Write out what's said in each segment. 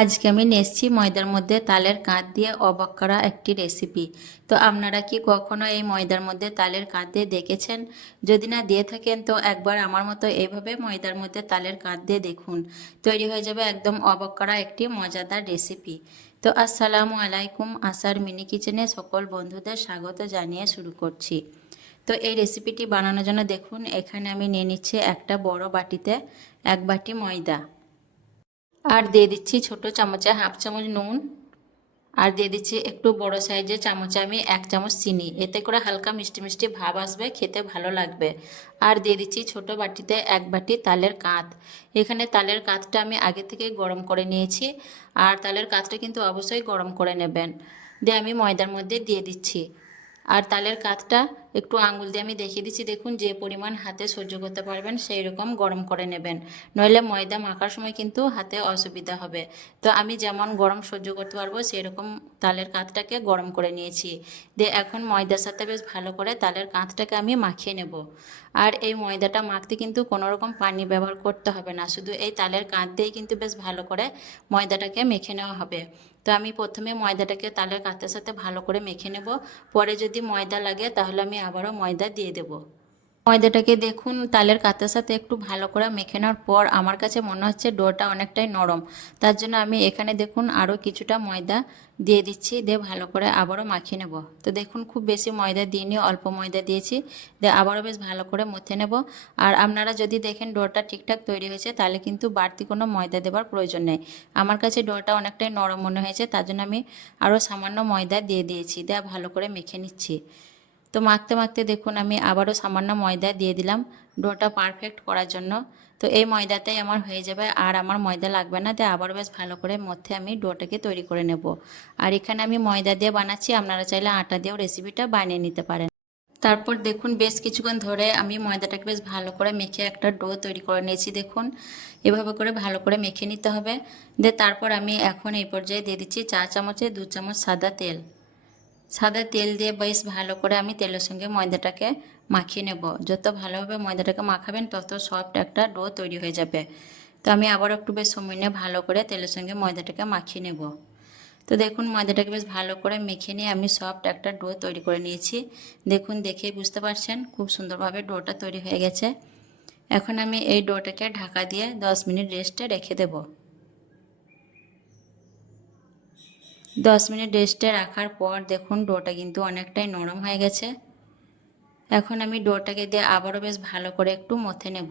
আজকে আমি নিয়ে এসেছি ময়দার মধ্যে তালের কাঁধ দিয়ে অবাক করা একটি রেসিপি। তো আপনারা কি কখনো এই ময়দার মধ্যে তালের কাঁধ দিয়ে দেখেছেন? যদি না দিয়ে থাকেন তো একবার আমার মতো এইভাবে ময়দার মধ্যে তালের কাঁধ দিয়ে দেখুন। তৈরি হয়ে যাবে একদম অবাক করা একটি মজাদার রেসিপি। তো আসসালামু আলাইকুম, আসার মিনি কিচেনে সকল বন্ধুদের স্বাগত জানিয়ে শুরু করছি। তো এই রেসিপিটি বানানোর জন্য দেখুন এখানে আমি নিয়ে নিচ্ছি একটা বড় বাটিতে 1 বাটি ময়দা, আর দিয়ে দিচ্ছি ছোট চামচে হাফ চামচ নুন, আর দিয়ে দিচ্ছি একটু বড় সাইজের চামচে আমি 1 চামচ চিনি। এতে করে হালকা মিষ্টি মিষ্টি ভাব আসবে, খেতে ভালো লাগবে। আর দিয়ে দিচ্ছি ছোট বাটিতে 1 বাটি তালের কাঁধ। এখানে তালের কাঁধটা আমি আগে থেকে গরম করে নিয়েছি, আর তালের কাঁধটা কিন্তু অবশ্যই গরম করে নেবেন। দিয়ে আমি ময়দার মধ্যে দিয়ে দিচ্ছি। আর তালের কাঁধটা একটু আঙুল দিয়ে আমি দেখিয়ে দিচ্ছি, দেখুন যে পরিমাণ হাতে সহ্য করতে পারবেন সেই রকম গরম করে নেবেন, নইলে ময়দা মাখার সময় কিন্তু হাতে অসুবিধা হবে। তো আমি যেমন গরম সহ্য করতে পারবো সেই রকম তালের কাঁধটাকে গরম করে নিয়েছি। দিয়ে এখন ময়দার সাথে বেশ ভালো করে তালের কাঁধটাকে আমি মাখিয়ে নেব। আর এই ময়দাটা মাখতে কিন্তু কোনো রকম পানি ব্যবহার করতে হবে না, শুধু এই তালের কাঁধ দিয়েই কিন্তু বেশ ভালো করে ময়দাটাকে মেখে নেওয়া হবে। তো আমি প্রথমে ময়দাটাকে তালের কাঁধের সাথে ভালো করে মেখে নেব, পরে যদি ময়দা লাগে তাহলে আমি আবারও ময়দা দিয়ে দেব। ময়দাটাকে দেখুন তালের কাঁথার সাথে একটু ভালো করে মেখে নেওয়ার পর আমার কাছে মনে হচ্ছে ডোটা অনেকটাই নরম। তার জন্য আমি এখানে দেখুন আরও কিছুটা ময়দা দিয়ে দিচ্ছি, দিয়ে ভালো করে আবারও মাখিয়ে নেব। তো দেখুন খুব বেশি ময়দা দিইনি, অল্প ময়দা দিয়েছি। দিয়ে আবারও বেশ ভালো করে মথে নেব। আর আপনারা যদি দেখেন ডোটা ঠিকঠাক তৈরি হয়েছে তাহলে কিন্তু বাড়তি কোনো ময়দা দেওয়ার প্রয়োজন নেই। আমার কাছে ডোটা অনেকটাই নরম মনে হয়েছে, তার জন্য আমি আরও সামান্য ময়দা দিয়ে দিয়েছি। দিয়ে ভালো করে মেখে নিচ্ছি। তো মাখতে মাখতে দেখুন আমি আবারও সামান্য ময়দা দিয়ে দিলাম ডোটা পারফেক্ট করার জন্য। তো এই ময়দাটাই আমার হয়ে যাবে, আর আমার ময়দা লাগবে না। তাই আবারও বেশ ভালো করে মধ্যে আমি ডোটাকে তৈরি করে নেব। আর এখানে আমি ময়দা দিয়ে বানাচ্ছি, আপনারা চাইলে আটা দিয়েও রেসিপিটা বানিয়ে নিতে পারেন। তারপর দেখুন বেশ কিছুক্ষণ ধরে আমি ময়দাটাকে বেশ ভালো করে মেখে একটা ডো তৈরি করে নিয়েছি। দেখুন এভাবে করে ভালো করে মেখে নিতে হবে। দিয়ে তারপর আমি এখন এই পর্যায়ে দিয়ে দিচ্ছি 4 চামচে 2 চামচ সাদা তেল। সাদা তেল দিয়ে বেশ ভালো করে আমি তেলের সঙ্গে ময়দাটাকে মাখিয়ে নেব। যত ভালোভাবে ময়দাটাকে মাখাবেন তত সফট একটা ডো তৈরি হয়ে যাবে। তো আমি আবার একটু বেশ সময় নিয়ে ভালো করে তেলের সঙ্গে ময়দাটাকে মাখিয়ে নেব। তো দেখুন ময়দাটাকে বেশ ভালো করে মেখে নিয়ে আমি সফট একটা ডো তৈরি করে নিয়েছি। দেখুন দেখেই বুঝতে পারছেন খুব সুন্দরভাবে ডোটা তৈরি হয়ে গেছে। এখন আমি এই ডোটাকে ঢাকা দিয়ে 10 মিনিট রেস্টে রেখে দেব। 10 মিনিট রেস্টে রাখার পর দেখুন ডোটা কিন্তু অনেকটাই নরম হয়ে গেছে। এখন আমি ডোটাকে দিয়ে আবারও বেশ ভালো করে একটু মথে নেব।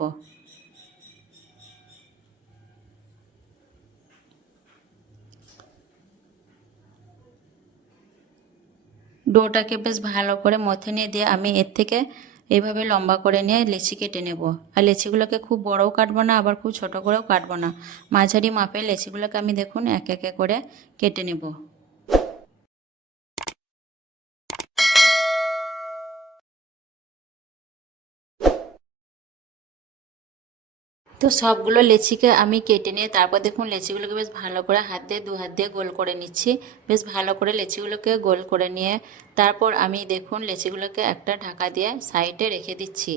ডোটাকে বেশ ভালো করে মথে নিয়ে দিয়ে আমি এর থেকে এইভাবে লম্বা করে নিয়ে লেচি কেটে নেব। আর লেচিগুলোকে খুব বড়ও কাটবো না, আবার খুব ছোট করেও কাটবো না, মাঝারি মাপের লেচিগুলোকে আমি দেখুন এক এক করে কেটে নেব। তো সবগুলো লেচিকে আমি কেটে নিয়ে তারপর দেখুন লেচিগুলোকে বেশ ভালো করে হাত দিয়ে 2 হাত দিয়ে গোল করে নিচ্ছি। বেশ ভালো করে লেচিগুলোকে গোল করে নিয়ে তারপর আমি দেখুন লেচিগুলোকে একটা ঢাকা দিয়ে সাইডে রেখে দিচ্ছি।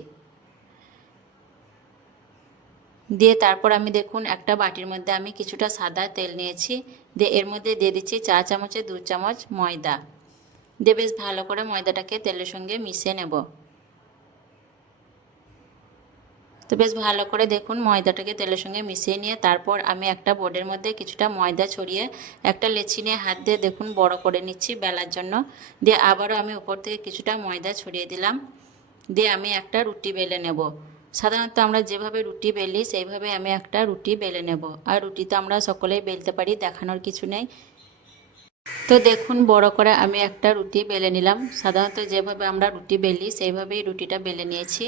দিয়ে তারপর আমি দেখুন একটা বাটির মধ্যে আমি কিছুটা সাদা তেল নিয়েছি। দিয়ে এর মধ্যে দিয়ে দিচ্ছি 4 চামচে 2 চামচ ময়দা। দিয়ে বেশ ভালো করে ময়দাটাকে তেলের সঙ্গে মিশিয়ে নেব। তো বেশ ভালো করে দেখুন ময়দাটাকে তেলের সঙ্গে মিশিয়ে নিয়ে তারপর আমি একটা বোর্ডের মধ্যে কিছুটা ময়দা ছড়িয়ে একটা লেচি নিয়ে হাত দিয়ে দেখুন বড় করে নিচ্ছি বেলার জন্য। দিয়ে আবারও আমি উপর থেকে কিছুটা ময়দা ছড়িয়ে দিলাম। দিয়ে আমি একটা রুটি বেলে নেব। সাধারণত আমরা যেভাবে রুটি বেলি সেইভাবে আমি একটা রুটি বেলে নেব। আর রুটি তো আমরা সকলেই বেলতে পারি, দেখানোর কিছু নেই। তো দেখুন বড় করে আমি একটা রুটি বেলে নিলাম। সাধারণত যেভাবে আমরা রুটি বেলি সেইভাবেই রুটিটা বেলে নিয়েছি।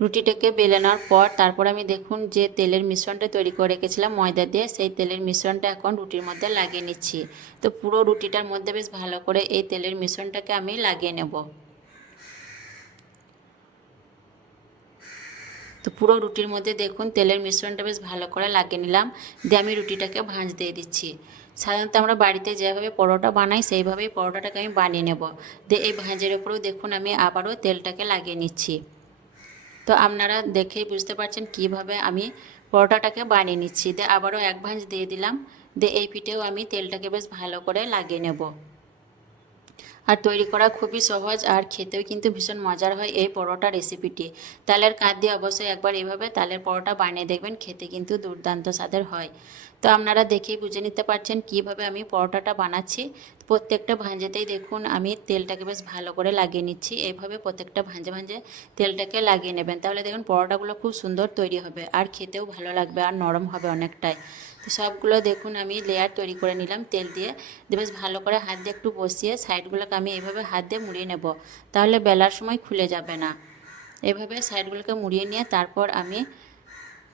রুটিটাকে বেলে নেওয়ার পর তারপর আমি দেখুন যে তেলের মিশ্রণটা তৈরি করে রেখেছিলাম ময়দা দিয়ে, সেই তেলের মিশ্রণটা এখন রুটির মধ্যে লাগিয়ে নিচ্ছি। তো পুরো রুটিটার মধ্যে বেশ ভালো করে এই তেলের মিশ্রণটাকে আমি লাগিয়ে নেব। তো পুরো রুটির মধ্যে দেখুন তেলের মিশ্রণটা বেশ ভালো করে লাগিয়ে নিলাম। দিয়ে আমি রুটিটাকে ভাঁজ দিয়ে দিচ্ছি। সাধারণত আমরা বাড়িতে যেভাবে পরোটা বানাই সেইভাবেই পরোটাটাকে আমি বানিয়ে নেব। দিয়ে এই ভাঁজের উপরেও দেখুন আমি আবারও তেলটাকে লাগিয়ে নিচ্ছি। তো আপনারা দেখেই বুঝতে পারছেন কিভাবে আমি পরোটাটাকে বানিয়ে নিচ্ছি। দিয়ে আবারও এক ভাঁজ দিয়ে দিলাম। দিয়ে এই পিঠেও আমি তেলটাকে বেশ ভালো করে লাগিয়ে নেব। আর তৈরি করা খুবই সহজ আর খেতেও কিন্তু ভীষণ মজার হয় এই পরোটা রেসিপিটি। তালের কাঠ দিয়ে অবশ্যই একবার এইভাবে তালের পরোটা বানিয়ে দেখবেন, খেতে কিন্তু দুর্দান্ত স্বাদের হয়। তো আপনারা দেখেই বুঝে নিতে পারছেন কিভাবে আমি পরোটাটা বানাচ্ছি। প্রত্যেকটা ভাঁজেতেই দেখুন আমি তেলটাকে বেশ ভালো করে লাগিয়ে নিচ্ছি। এইভাবে প্রত্যেকটা ভাঁজে ভাঁজে তেলটাকে লাগিয়ে নেবেন, তাহলে দেখুন পরোটাগুলো খুব সুন্দর তৈরি হবে আর খেতেও ভালো লাগবে আর নরম হবে অনেকটাই। তো সবগুলো দেখুন আমি লেয়ার তৈরি করে নিলাম তেল দিয়ে। বেশ ভালো করে হাত দিয়ে একটু বসিয়ে সাইডগুলোকে আমি এইভাবে হাত দিয়ে মুড়িয়ে নেব, তাহলে বেলার সময় খুলে যাবে না। এভাবে সাইডগুলোকে মুড়িয়ে নিয়ে তারপর আমি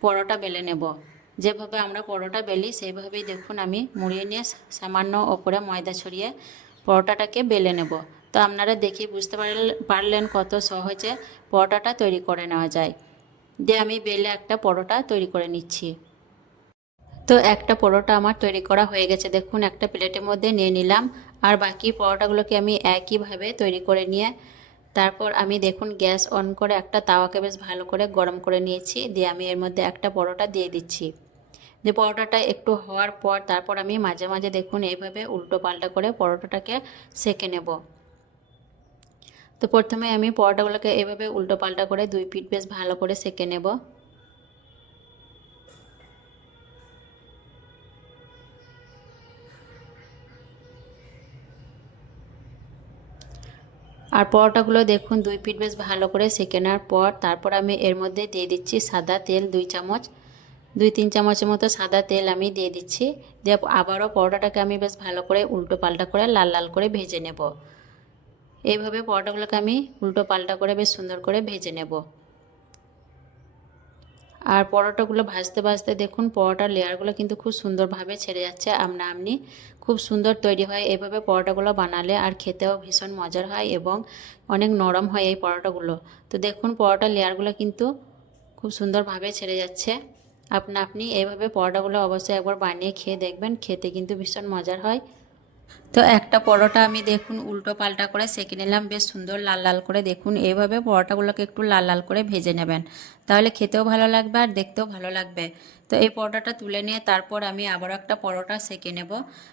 পরোটা বেলে নেব। যেভাবে আমরা পরোটা বেলি সেইভাবেই দেখুন আমি মুড়িয়ে নিয়ে সামান্য ওপরে ময়দা ছড়িয়ে পরোটাটাকে বেলে নেব। তো আপনারা দেখেই বুঝতে পারলেন কত সহজে পরোটাটা তৈরি করে নেওয়া যায়। দিয়ে আমি বেলে একটা পরোটা তৈরি করে নিচ্ছি। তো একটা পরোটা আমার তৈরি করা হয়ে গেছে, দেখুন একটা প্লেটের মধ্যে নিয়ে নিলাম। আর বাকি পরোটাগুলোকে আমি একইভাবে তৈরি করে নিয়ে তারপর আমি দেখুন গ্যাস অন করে একটা তাওয়াকে বেশ ভালো করে গরম করে নিয়েছি। দিয়ে আমি এর মধ্যে একটা পরোটা দিয়ে দিচ্ছি। যে পরোটাটা একটু হওয়ার পর তারপর আমি মাঝে মাঝে দেখুন এইভাবে উল্টো পাল্টা করে পরোটাটাকে সেঁকে নেব। তো প্রথমে আমি পরোটাগুলোকে এভাবে উল্টো পাল্টা করে দুই পিঠ বেশ ভালো করে সেঁকে নেব। আর পরোটাগুলো দেখুন দুই পিঠ বেশ ভালো করে সেঁকে নেওয়ার পর তারপর আমি এর মধ্যে দিয়ে দিচ্ছি সাদা তেল 2 চামচ, 2-3 চামচের মতো সাদা তেল আমি দিয়ে দিচ্ছি। দিয়ে আবারও পরোটাটাকে আমি বেশ ভালো করে উল্টো পাল্টা করে লাল লাল করে ভেজে নেব। এইভাবে পরোটাগুলোকে আমি উল্টো পাল্টা করে বেশ সুন্দর করে ভেজে নেব। আর পরোটাগুলো ভাজতে ভাজতে দেখুন পরোটার লেয়ারগুলো কিন্তু খুব সুন্দরভাবে ছেড়ে যাচ্ছে আপনা আপনি, খুব সুন্দর তৈরি হয় এভাবে পরোটাগুলো বানালে। আর খেতেও ভীষণ মজার হয় এবং অনেক নরম হয় এই পরোটাগুলো। তো দেখুন পরোটার লেয়ারগুলো কিন্তু খুব সুন্দরভাবে ছেড়ে যাচ্ছে আপনা আপনি। এইভাবে পরোটাগুলো অবশ্যই একবার বানিয়ে খেয়ে দেখবেন, খেতে কিন্তু ভীষণ মজার হয়। তো একটা পরোটা আমি দেখুন উল্টো পাল্টা করে সেঁকে নিলাম বেশ সুন্দর লাল লাল করে। দেখুন এইভাবে পরোটাগুলোকে একটু লাল লাল করে ভেজে নেবেন, তাহলে খেতেও ভালো লাগবে আর দেখতেও ভালো লাগবে। তো এই পরোটাটা তুলে নিয়ে তারপর আমি আবারও একটা পরোটা সেঁকে নেব।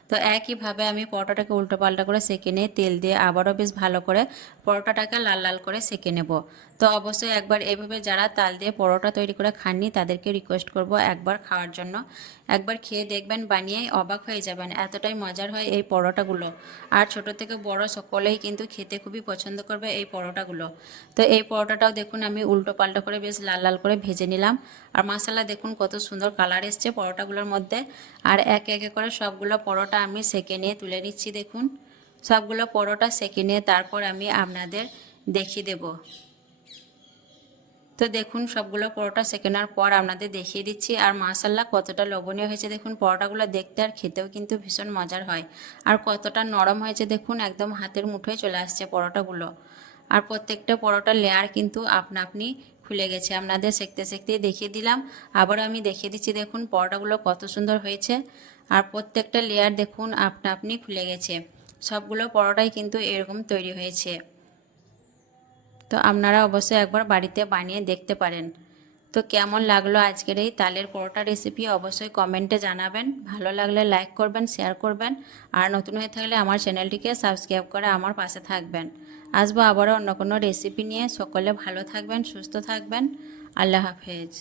তো একইভাবে আমি পরোটাটাকে উল্টো পাল্টা করে সেঁকে নিয়ে তেল দিয়ে আবারও বেশ ভালো করে পরোটাটাকে লাল লাল করে সেঁকে নেব। তো অবশ্যই একবার এইভাবে যারা তাল দিয়ে পরোটা তৈরি করে খাননি তাদেরকে রিকোয়েস্ট করব একবার খাওয়ার জন্য। একবার খেয়ে দেখবেন, বানিয়েই অবাক হয়ে যাবেন, এতটাই মজার হয় এই পরোটাগুলো। আর ছোট থেকে বড় সকলেই কিন্তু খেতে খুবই পছন্দ করবে এই পরোটাগুলো। তো এই পরোটাটাও দেখুন আমি উল্টো পাল্টা করে বেশ লাল লাল করে ভেজে নিলাম। আর মাসালা দেখুন কত সুন্দর কালার এসছে পরোটাগুলোর মধ্যে। আর একে একে করে সবগুলো পরোটা আমি সেঁকে নিয়ে তুলে নিচ্ছি। দেখুন সবগুলো পরোটা সেঁকে নিয়ে তারপর আমি আপনাদের দেখিয়ে দেব। তো দেখুন সবগুলো পরোটা সেঁকে নেওয়ার পর আপনাদের দেখিয়ে দিচ্ছি। আর মাশাআল্লাহ কতটা লোভনীয় হয়েছে দেখুন পরোটাগুলো দেখতে, আর খেতেও কিন্তু ভীষণ মজার হয়। আর কতটা নরম হয়েছে দেখুন, একদম হাতের মুঠোয় চলে আসছে পরোটাগুলো। আর প্রত্যেকটা পরোটার লেয়ার কিন্তু আপনা আপনি খুলে গেছে, আপনাদের সেঁকতে সেঁকতেই দেখিয়ে দিলাম। আবারও আমি দেখিয়ে দিচ্ছি দেখুন পরোটাগুলো কত সুন্দর হয়েছে। আর প্রত্যেকটা লেয়ার দেখুন আপনা আপনি খুলে গেছে। সবগুলো পরোটাই কিন্তু এরকম তৈরি হয়েছে। তো আপনারা অবশ্যই একবার বাড়িতে বানিয়ে দেখতে পারেন। তো কেমন লাগলো আজকের এই তালের পরোটা রেসিপি অবশ্যই কমেন্টে জানাবেন। ভালো লাগলে লাইক করবেন, শেয়ার করবেন। আর নতুন হয়ে থাকলে আমার চ্যানেলটিকে সাবস্ক্রাইব করে আমার পাশে থাকবেন। আসবো আবারও অন্য কোনো রেসিপি নিয়ে। সকলে ভালো থাকবেন, সুস্থ থাকবেন। আল্লাহ হাফেজ।